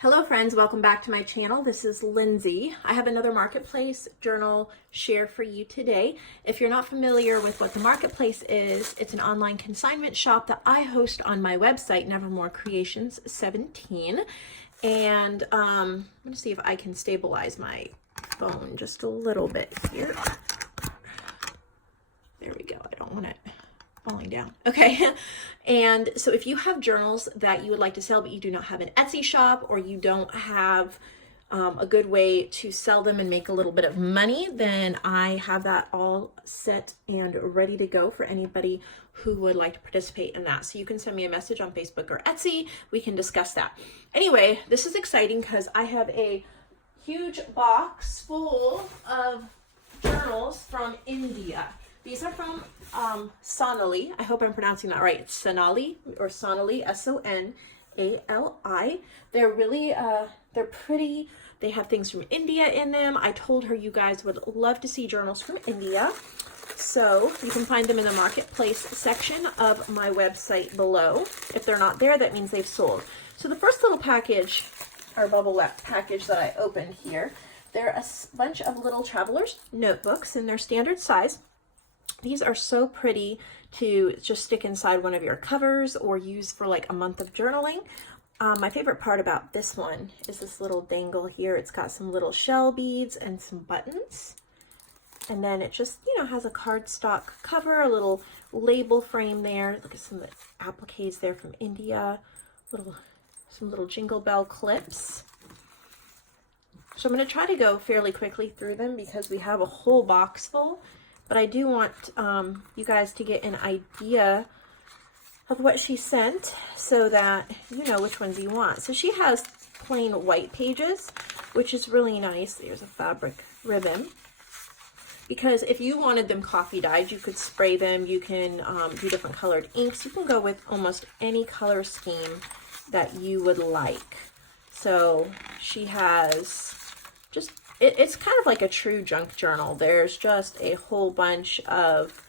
Hello friends, welcome back to my channel. This is Lindsay. I have another Marketplace journal share for you today. If you're not familiar with what the Marketplace is, it's an online consignment shop that I host on my website, Nevermore Creations 17. And I'm gonna see if I can stabilize my phone just a little bit here. There we go, I don't want it falling down. Okay. And so if you have journals that you would like to sell, but you do not have an Etsy shop, or you don't have a good way to sell them and make a little bit of money, then I have that all set and ready to go for anybody who would like to participate in that. So you can send me a message on Facebook or Etsy. We can discuss that. Anyway, this is exciting because I have a huge box full of journals from India. These are from Sonali. I hope I'm pronouncing that right. It's Sonali or Sonali, S-O-N-A-L-I. They're really, they're pretty. They have things from India in them. I told her you guys would love to see journals from India. So you can find them in the Marketplace section of my website below. If they're not there, that means they've sold. So the first little package, or bubble wrap package that I opened here, they're a bunch of little traveler's notebooks in their standard size. These are so pretty to just stick inside one of your covers or use for like a month of journaling. My favorite part about this one is this little dangle here. It's got some little shell beads and some buttons. And then it just, you know, has a cardstock cover, a little label frame there. Look at some of the appliques there from India. Some little jingle bell clips. So I'm going to try to go fairly quickly through them because we have a whole box full. But I do want you guys to get an idea of what she sent so that you know which ones you want. So she has plain white pages, which is really nice. There's a fabric ribbon. Because if you wanted them coffee dyed, you could spray them. You can do different colored inks. You can go with almost any color scheme that you would like. So she has just... It's kind of like a true junk journal. There's just a whole bunch of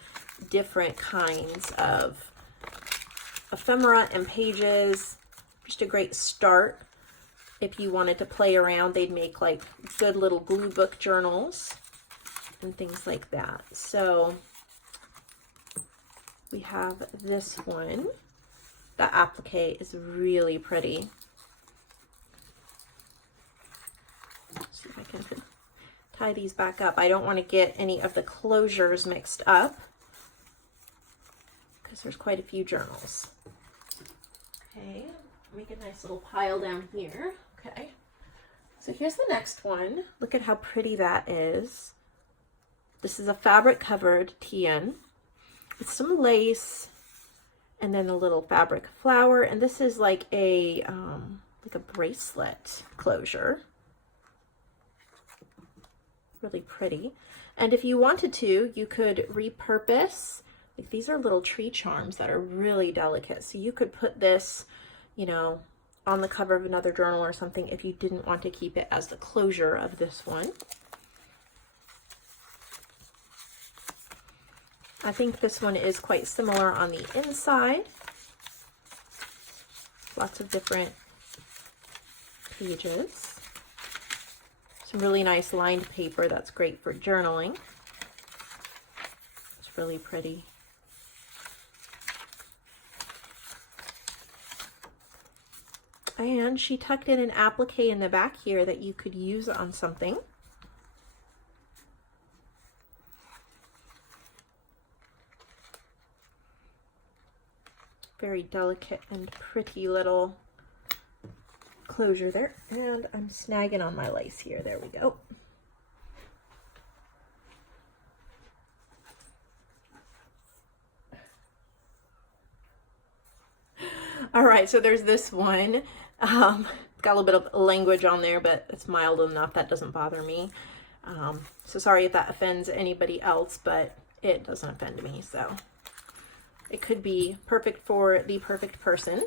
different kinds of ephemera and pages. Just a great start. If you wanted to play around, they'd make like good little glue book journals and things like that. So we have this one. The applique is really pretty. Let's see if I can tie these back up. I don't want to get any of the closures mixed up because there's quite a few journals. Okay, make a nice little pile down here. Okay, so here's the next one. Look at how pretty that is. This is a fabric covered TN with some lace and then a little fabric flower, and this is like a bracelet closure. Really pretty. And if you wanted to, you could repurpose, like these are little tree charms that are really delicate. So you could put this, you know, on the cover of another journal or something if you didn't want to keep it as the closure of this one. I think this one is quite similar on the inside. Lots of different pages. Some really nice lined paper that's great for journaling. It's really pretty. And she tucked in an applique in the back here that you could use on something. Very delicate and pretty little closure there, and I'm snagging on my lace here. There we go. All right, so there's this one. Got a little bit of language on there, but it's mild enough that doesn't bother me. So sorry if that offends anybody else, but it doesn't offend me. So it could be perfect for the perfect person.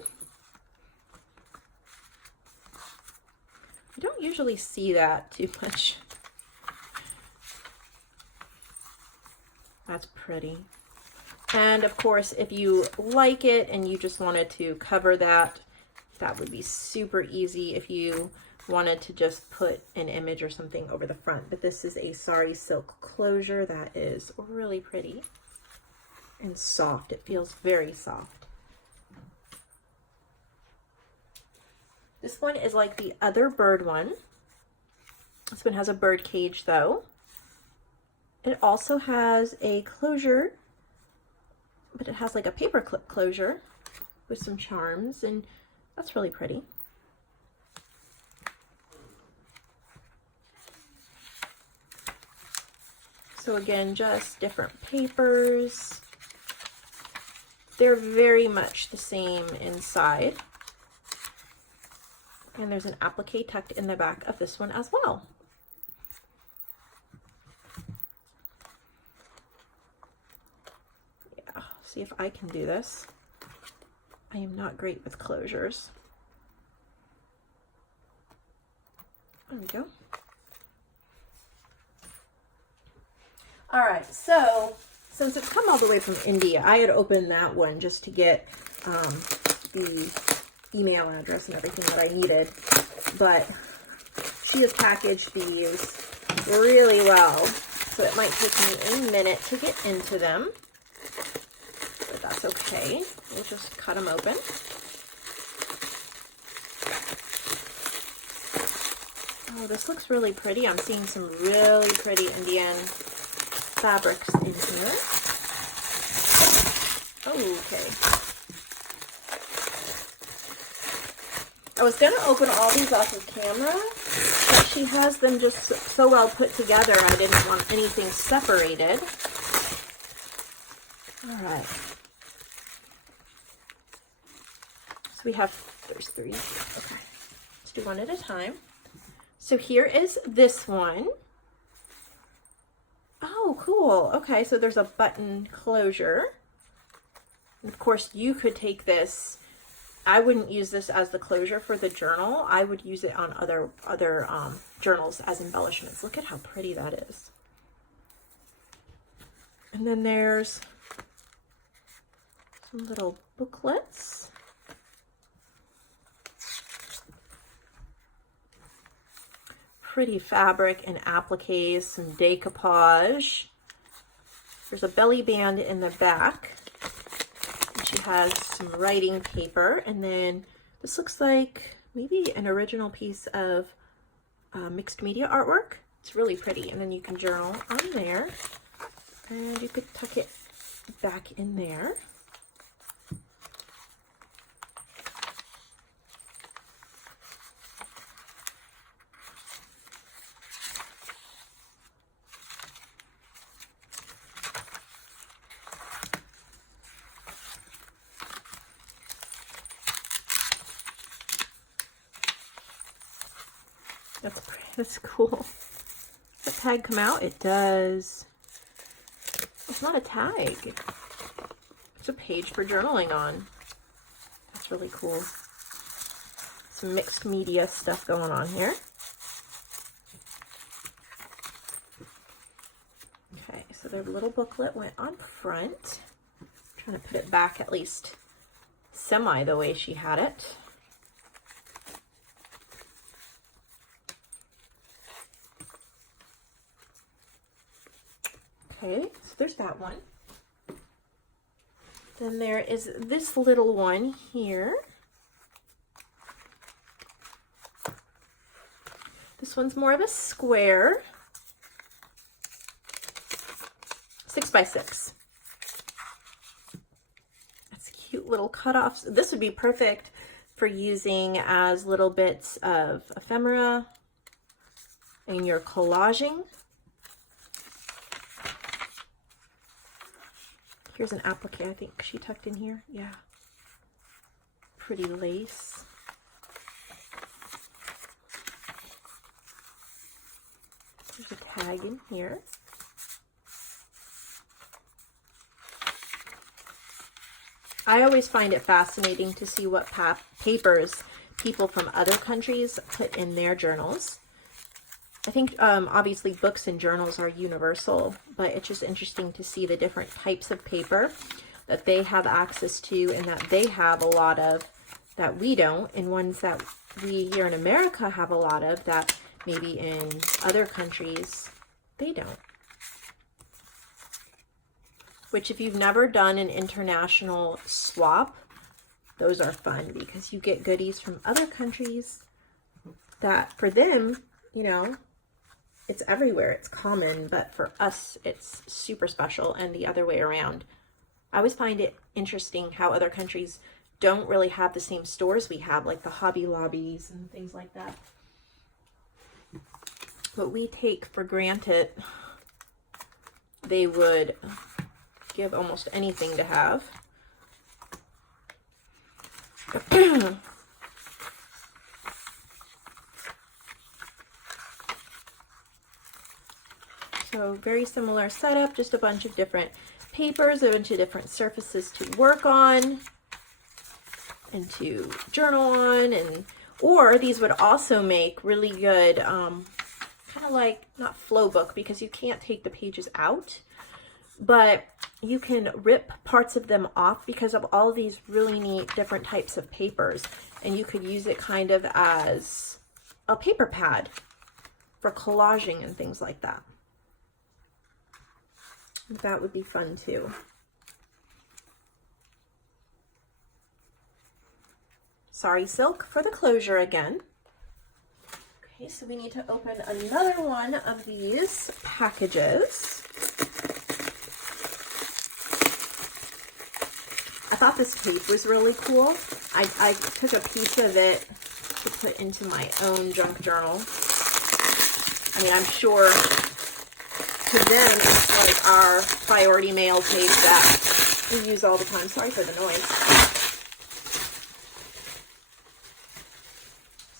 I don't usually see that too much. That's pretty. And of course, if you like it and you just wanted to cover that that would be super easy if you wanted to just put an image or something over the front. But this is a sari silk closure that is really pretty and soft. It feels very soft. This one is like the other bird one. This one has a bird cage though. It also has a closure, but it has like a paper clip closure with some charms, and that's really pretty. So again, just different papers. They're very much the same inside. And there's an applique tucked in the back of this one as well. Yeah, see if I can do this. I am not great with closures. There we go. All right, so since it's come all the way from India, I had opened that one just to get the email address and everything that I needed, but she has packaged these really well, so it might take me a minute to get into them, but that's okay. We'll just cut them open. Oh, this looks really pretty. I'm seeing some really pretty Indian fabrics in here. Oh, okay. I was going to open all these off of camera, but she has them just so well put together, I didn't want anything separated. All right. So we have, there's 3. Okay. Let's do one at a time. So here is this one. Oh, cool. Okay, so there's a button closure. And of course, you could take this. I wouldn't use this as the closure for the journal. I would use it on other journals as embellishments. Look at how pretty that is. And then there's some little booklets. Pretty fabric and appliques, some decoupage. There's a belly band in the back. And she has some writing paper, and then this looks like maybe an original piece of mixed media artwork. It's really pretty, and then you can journal on there, and you could tuck it back in there. That's cool. Does that tag come out? It does. It's not a tag. It's a page for journaling on. That's really cool. Some mixed media stuff going on here. Okay, so their little booklet went on front. I'm trying to put it back at least semi the way she had it. Okay, so there's that one. Then there is this little one here. This one's more of a square. 6 by 6. That's cute little cutoffs. This would be perfect for using as little bits of ephemera in your collaging. Here's an applique, I think she tucked in here. Yeah. Pretty lace. There's a tag in here. I always find it fascinating to see what papers people from other countries put in their journals. I think obviously books and journals are universal, but it's just interesting to see the different types of paper that they have access to and that they have a lot of that we don't, and ones that we here in America have a lot of that maybe in other countries they don't. Which, if you've never done an international swap, those are fun because you get goodies from other countries that for them, you know, it's everywhere, it's common, but for us, it's super special, and the other way around. I always find it interesting how other countries don't really have the same stores we have, like the Hobby Lobbies and things like that. But we take for granted they would give almost anything to have. So very similar setup, just a bunch of different papers, a bunch of different surfaces to work on and to journal on, and or these would also make really good kind of like, not flow book because you can't take the pages out, but you can rip parts of them off because of all these really neat different types of papers, and you could use it kind of as a paper pad for collaging and things like that. That would be fun too. Sorry, silk for the closure again. Okay, so we need to open another one of these packages. I thought this tape was really cool. I took a piece of it to put into my own junk journal. I mean, I'm sure to them it's like our priority mail tape that we use all the time. Sorry for the noise.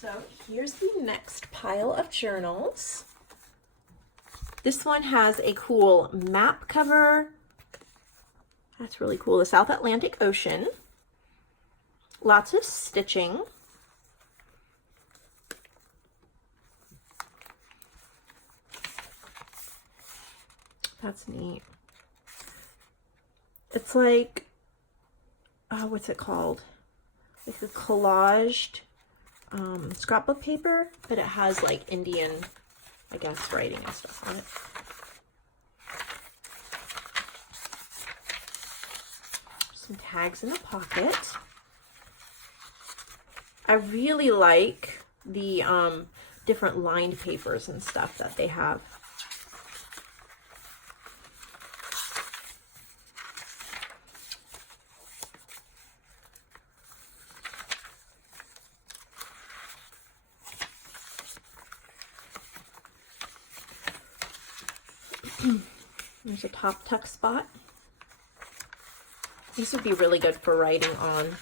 So here's the next pile of journals. This one has a cool map cover. That's really cool. The South Atlantic Ocean. Lots of stitching. That's neat. It's like, what's it called? Like a collaged scrapbook paper, but it has like Indian, I guess, writing and stuff on it. Some tags in the pocket. I really like the different lined papers and stuff that they have. There's a top tuck spot. These would be really good for writing on.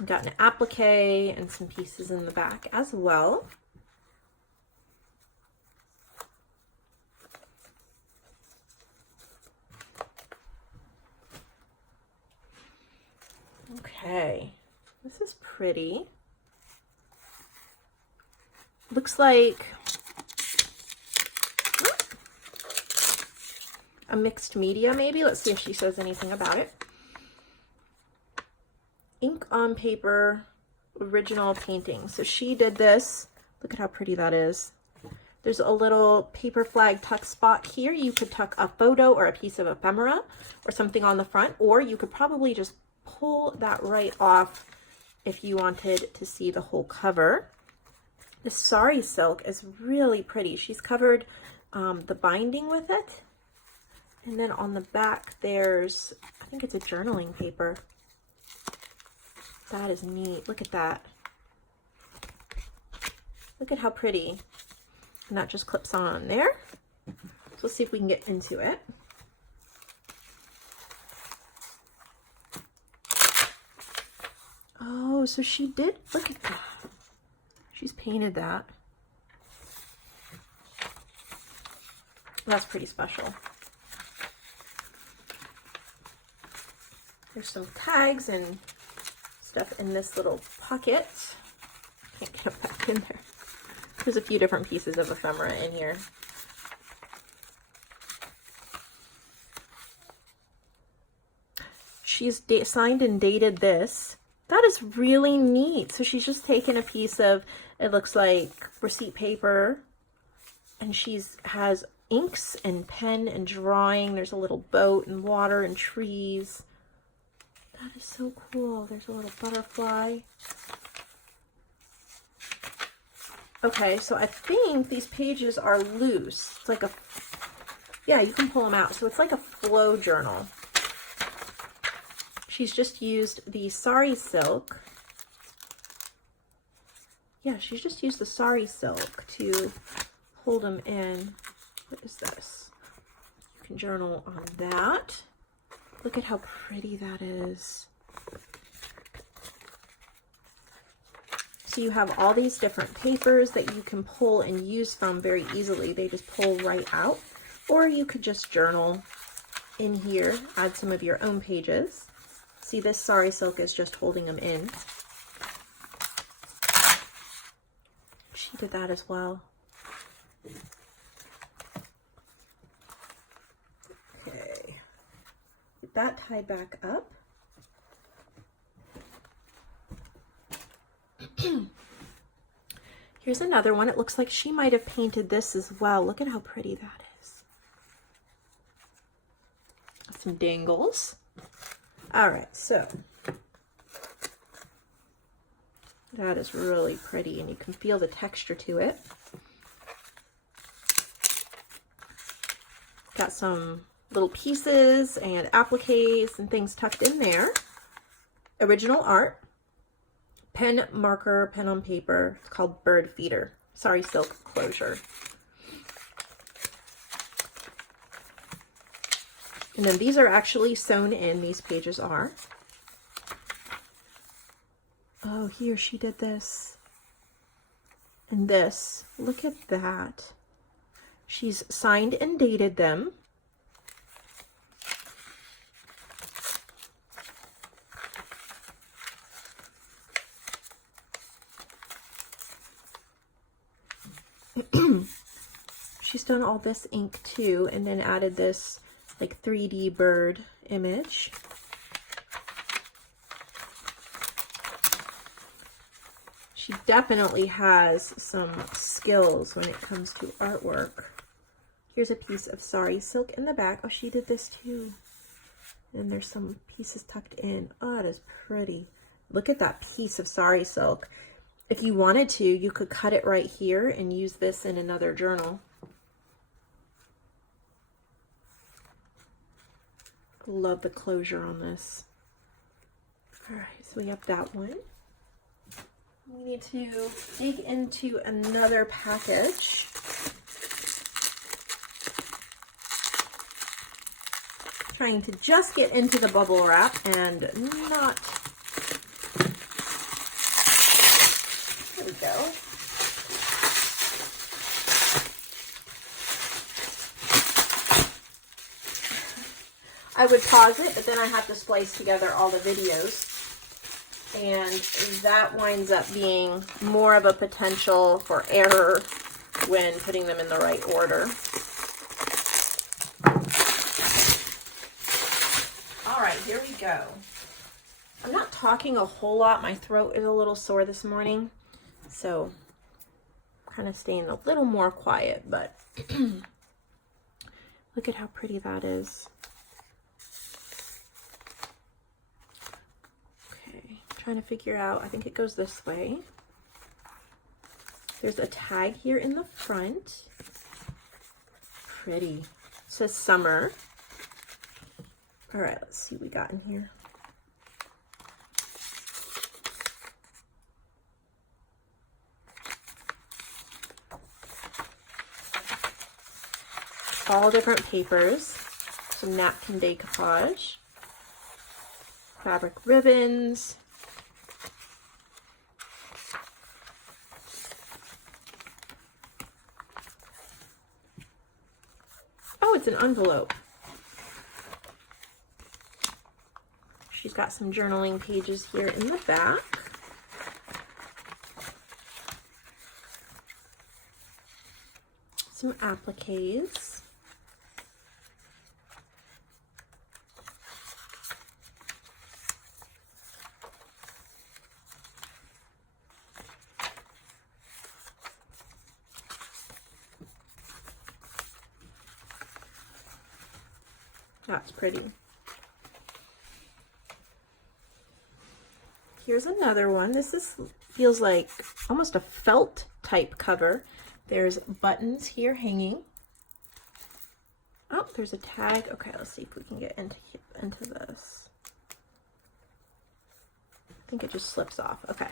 I've got an applique and some pieces in the back as well. Okay, this is pretty. Looks like a mixed media maybe. Let's see if she says anything about it. Ink on paper, original painting. So she did this. Look at how pretty that is. There's a little paper flag tuck spot here. You could tuck a photo or a piece of ephemera or something on the front, or you could probably just pull that right off if you wanted to see the whole cover. This sari silk is really pretty. She's covered the binding with it. And then on the back, there's, I think it's a journaling paper. That is neat. Look at that. Look at how pretty. And that just clips on there. So let's see if we can get into it. Oh, so she did, look at that. She's painted that. That's pretty special. There's some tags and stuff in this little pocket. Can't get it back in there. There's a few different pieces of ephemera in here. she's signed and dated this. That is really neat. So she's just taken a piece of, it looks like receipt paper, and has inks and pen and drawing. There's a little boat and water and trees. That is so cool. There's a little butterfly. Okay, so I think these pages are loose. It's like yeah, you can pull them out. So it's like a flow journal. She's just used the sari silk. Yeah, she's just used the sari silk to hold them in. What is this? You can journal on that. Look at how pretty that is. So you have all these different papers that you can pull and use from very easily. They just pull right out. Or you could just journal in here, add some of your own pages. See, this sari silk is just holding them in. She did that as well. Okay. Get that tied back up. Here's another one. It looks like she might have painted this as well. Look at how pretty that is. Some dangles. All right, so that is really pretty, and you can feel the texture to it. Got some little pieces and appliques and things tucked in there. Original art. Pen marker, pen on paper. It's called Bird Feeder. Sari silk closure. And then these are actually sewn in. These pages are. Oh, here she did this. And this. Look at that. She's signed and dated them. She's done all this ink too, and then added this like 3D bird image. She definitely has some skills when it comes to artwork. Here's a piece of sari silk in the back. Oh, she did this too. And there's some pieces tucked in. Oh, it is pretty. Look at that piece of sari silk. If you wanted to, you could cut it right here and use this in another journal. Love the closure on this. All right, so we have that one. We need to dig into another package. Trying to just get into the bubble wrap and not. There we go. I would pause it, but then I have to splice together all the videos. And that winds up being more of a potential for error when putting them in the right order. All right, here we go. I'm not talking a whole lot. My throat is a little sore this morning, so I'm kind of staying a little more quiet, but look at how pretty that is. Trying to figure out, I think it goes this way. There's a tag here in the front. Pretty. It says summer. All right, let's see what we got in here. All different papers. Some napkin decoupage. Fabric ribbons. Oh, it's an envelope. She's got some journaling pages here in the back. Some appliques. That's pretty. Here's another one. This feels like almost a felt type cover. There's buttons here hanging. Oh, there's a tag. Okay, let's see if we can get into this. I think it just slips off. Okay.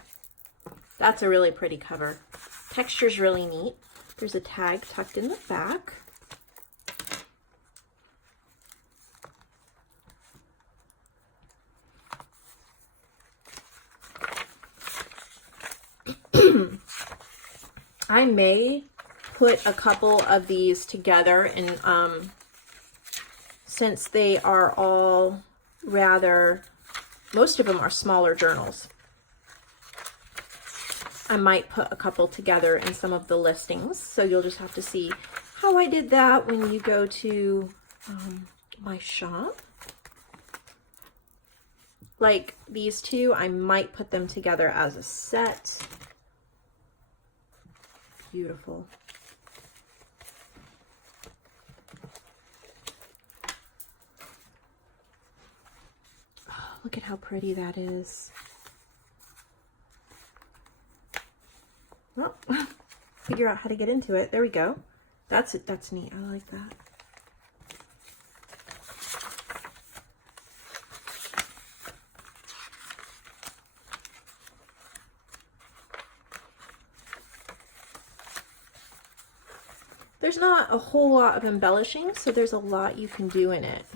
That's a really pretty cover. Texture's really neat. There's a tag tucked in the back. I may put a couple of these together, and since they are all rather, most of them are smaller journals, I might put a couple together in some of the listings. So you'll just have to see how I did that when you go to my shop. Like these two, I might put them together as a set. Beautiful. Oh, look at how pretty that is. Well, figure out how to get into it. There we go. That's it. That's neat. I like that. There's not a whole lot of embellishing, so there's a lot you can do in it.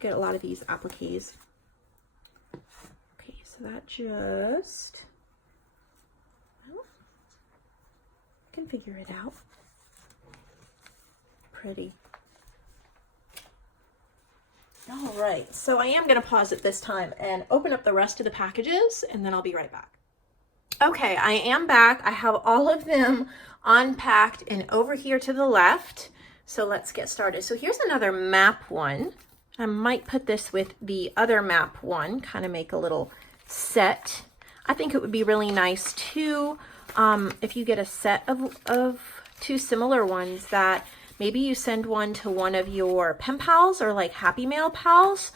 Get a lot of these appliques. Okay, so that just, well, I can figure it out. Pretty. All right, so I am going to pause it this time and open up the rest of the packages, and then I'll be right back. Okay, I am back. I have all of them unpacked and over here to the left. So let's get started. So here's another map one. I might put this with the other map one, kind of make a little set. I think it would be really nice too, if you get a set of two similar ones, that maybe you send one to one of your pen pals or like Happy Mail pals.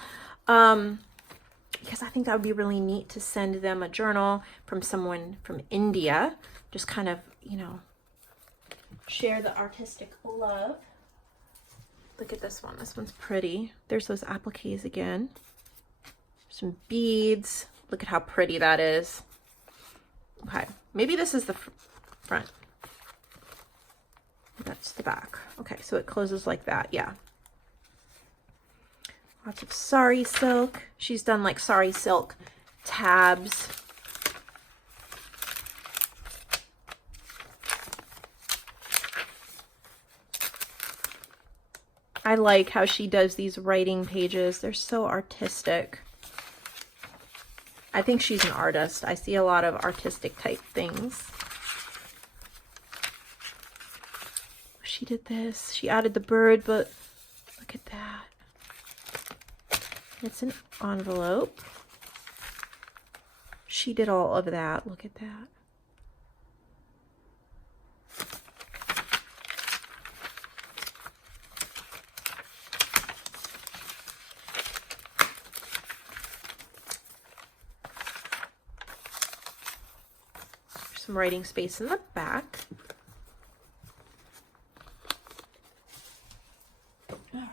Because I think that would be really neat to send them a journal from someone from India. Just kind of, you know, share the artistic love. Look at this one. This one's pretty. There's those appliques again. Some beads. Look at how pretty that is. Okay, maybe this is the front. That's the back. Okay, so it closes like that. Yeah. Lots of sari silk. She's done like sari silk tabs. I like how she does these writing pages. They're so artistic. I think she's an artist. I see a lot of artistic type things. She did this. She added the bird, but look at that. It's an envelope. She did all of that. Look at that. There's some writing space in the back. All right.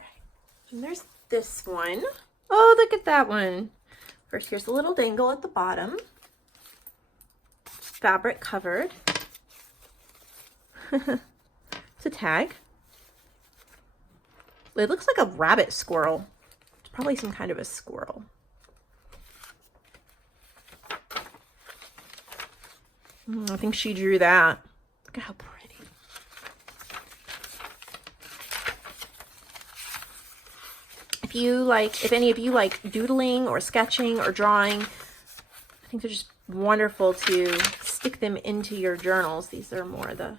And there's this one. Oh, look at that one. First, here's a little dangle at the bottom. Fabric covered. It's a tag. It looks like a rabbit squirrel. It's probably some kind of a squirrel. I think she drew that. Look at how pretty. If any of you like doodling or sketching or drawing, I think they're just wonderful to stick them into your journals. These are more the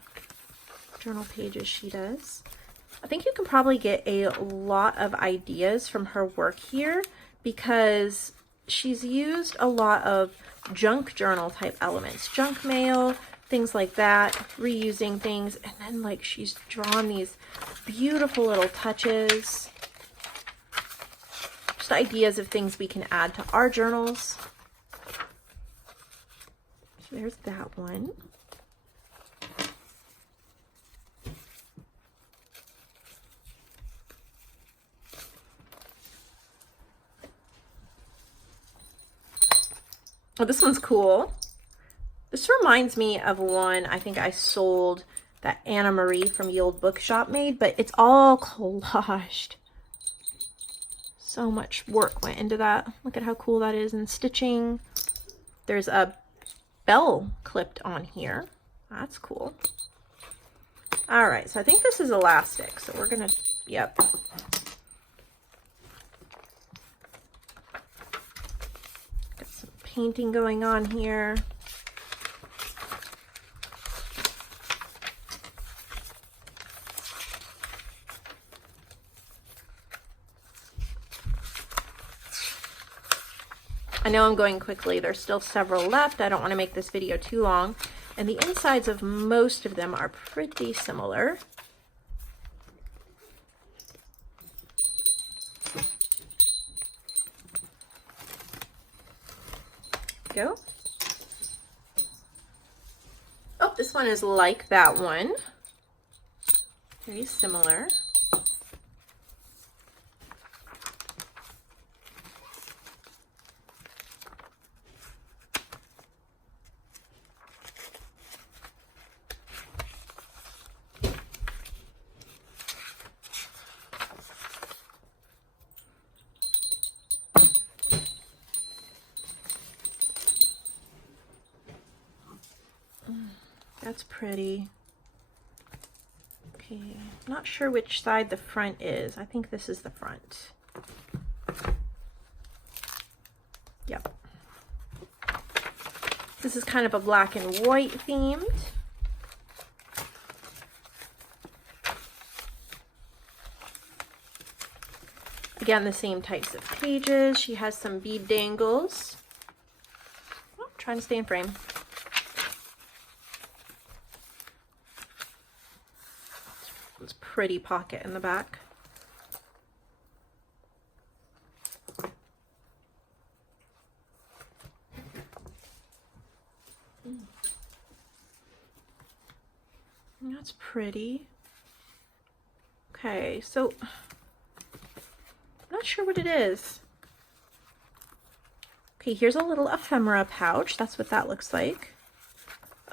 journal pages she does. I think you can probably get a lot of ideas from her work here because she's used a lot of junk journal type elements. Junk mail, things like that, reusing things. And then like she's drawn these beautiful little touches, just ideas of things we can add to our journals. So there's that one. Oh, this one's cool. This reminds me of one I think I sold that Anna Marie from Ye Old Bookshop made, but it's all collaged. So much work went into that. Look at how cool that is in stitching. There's a bell clipped on here. That's cool. All right, so I think this is elastic. So we're gonna, yep. Got some painting going on here. I know I'm going quickly. There's still several left. I don't want to make this video too long. And the insides of most of them are pretty similar. Go. Oh, this one is like that one. Very similar. That's pretty. Okay, not sure which side the front is. I think this is the front. Yep. This is kind of a black and white themed. Again, the same types of pages. She has some bead dangles. Oh, trying to stay in frame. This pretty pocket in the back. That's pretty. Okay, so I'm not sure what it is. Okay, here's a little ephemera pouch. That's what that looks like.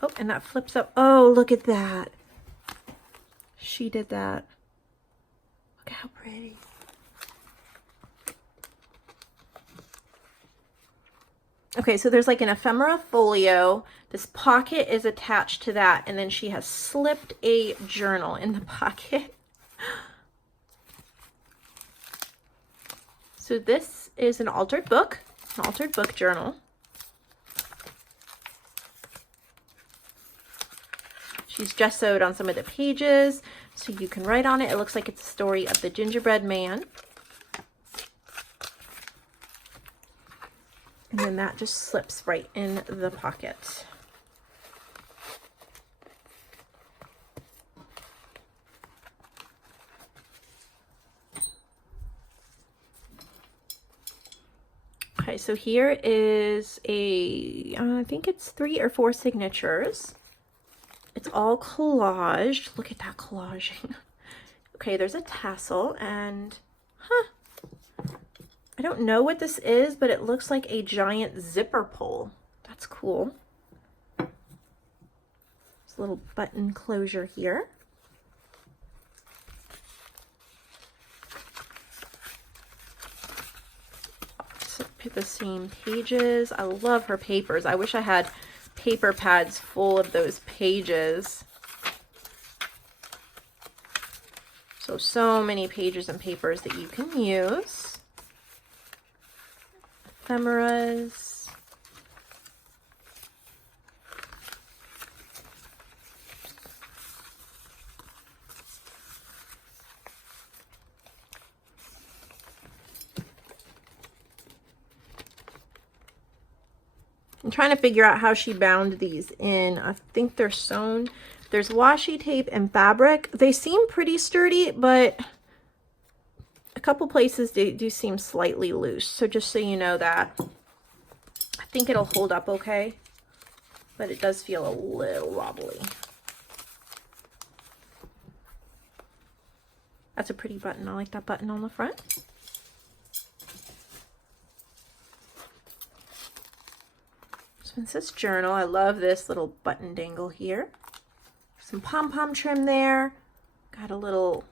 Oh, and that flips up. Oh, look at that. She did that. Look how pretty. Okay, so there's like an ephemera folio. This pocket is attached to that, and then she has slipped a journal in the pocket. So this is an altered book journal. She's gessoed on some of the pages, so you can write on it. It looks like it's a story of the gingerbread man. And then that just slips right in the pocket. Okay, so here is I think it's 3 or 4 signatures. It's all collaged. Look at that collaging. Okay, there's a tassel and, I don't know what this is, but it looks like a giant zipper pull. That's cool. There's a little button closure here. The same pages. I love her papers. I wish I had paper pads full of those pages. So many pages and papers that you can use. Ephemeras. I'm trying to figure out how she bound these in. I think they're sewn. There's washi tape and fabric. They seem pretty sturdy, but a couple places they do seem slightly loose. So just so you know that. I think it'll hold up okay, but it does feel a little wobbly. That's a pretty button. I like that button on the front. It says journal. I love this little button dangle here. Some pom-pom trim there. Got a little,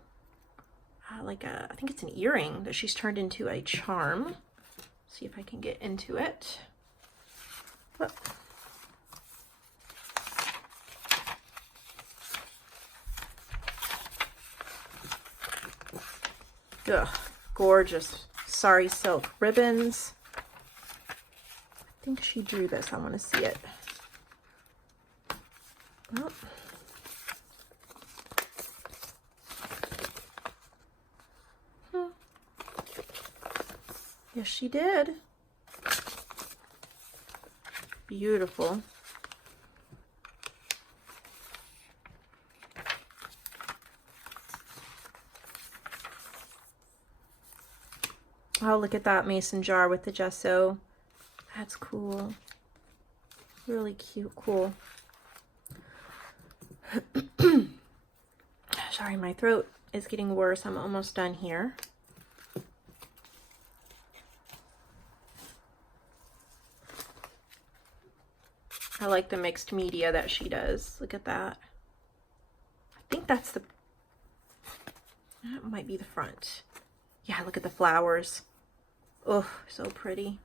I think it's an earring that she's turned into a charm. See if I can get into it. Whoop. Ugh, gorgeous sari silk ribbons. I think she drew this. I want to see it. Oh. Yes, she did. Beautiful. Oh, look at that mason jar with the gesso. That's cool. Really cute, cool. Sorry, my throat is getting worse. I'm almost done here. I like the mixed media that she does. Look at that. I think that's the, that might be the front. Yeah, look at the flowers. Oh, so pretty.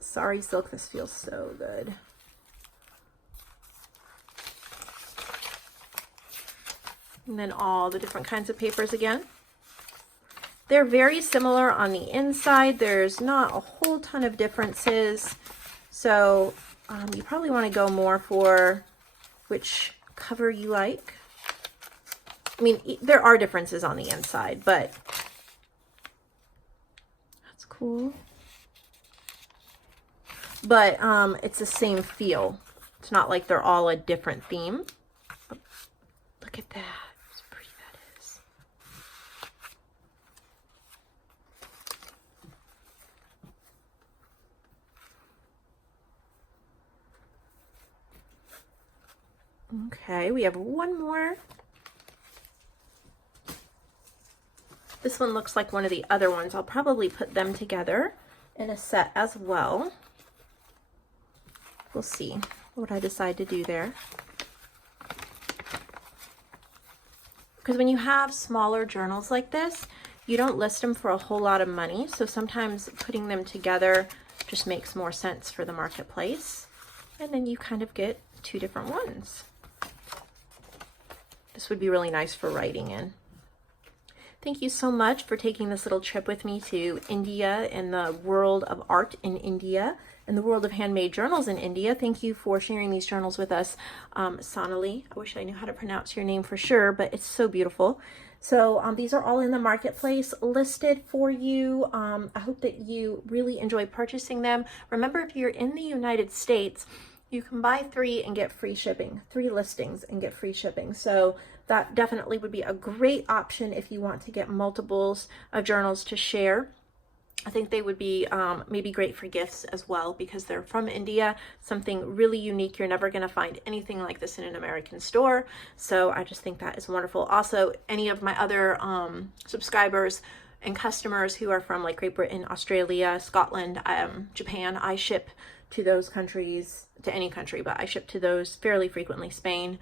Sari silk, this feels so good. And then all the different kinds of papers again. They're very similar on the inside. There's not a whole ton of differences. So you probably want to go more for which cover you like. I mean, there are differences on the inside, but that's cool. But it's the same feel. It's not like they're all a different theme. But look at that. How pretty that is. Okay, we have one more. This one looks like one of the other ones. I'll probably put them together in a set as well. We'll see what I decide to do there. Because when you have smaller journals like this, you don't list them for a whole lot of money. So sometimes putting them together just makes more sense for the marketplace. And then you kind of get two different ones. This would be really nice for writing in. Thank you so much for taking this little trip with me to India and the world of art in India and the world of handmade journals in India. Thank you for sharing these journals with us, Sonali. I wish I knew how to pronounce your name for sure, but it's so beautiful. So these are all in the marketplace listed for you. I hope that you really enjoy purchasing them. Remember, if you're in the United States, you can buy 3 and get free shipping, 3 listings and get free shipping. So that definitely would be a great option if you want to get multiples of journals to share. I think they would be maybe great for gifts as well because they're from India, something really unique. You're never going to find anything like this in an American store. So I just think that is wonderful. Also, any of my other subscribers and customers who are from like Great Britain, Australia, Scotland, Japan, I ship to those countries, to any country, but I ship to those fairly frequently. Spain,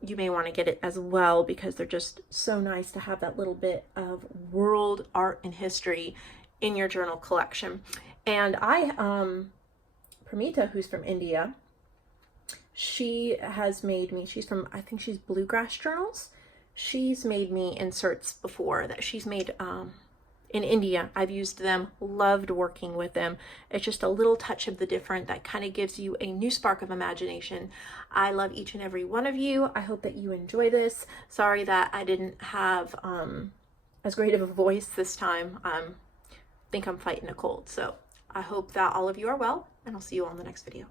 you may want to get it as well because they're just so nice to have that little bit of world art and history in your journal collection. And Pramita, who's from India, she has made me, she's from, I think she's Bluegrass Journals. She's made me inserts before that she's made in India. I've used them, loved working with them. It's just a little touch of the different that kind of gives you a new spark of imagination. I love each and every one of you. I hope that you enjoy this. Sorry that I didn't have as great of a voice this time. I think I'm fighting a cold, so I hope that all of you are well, and I'll see you all in the next video.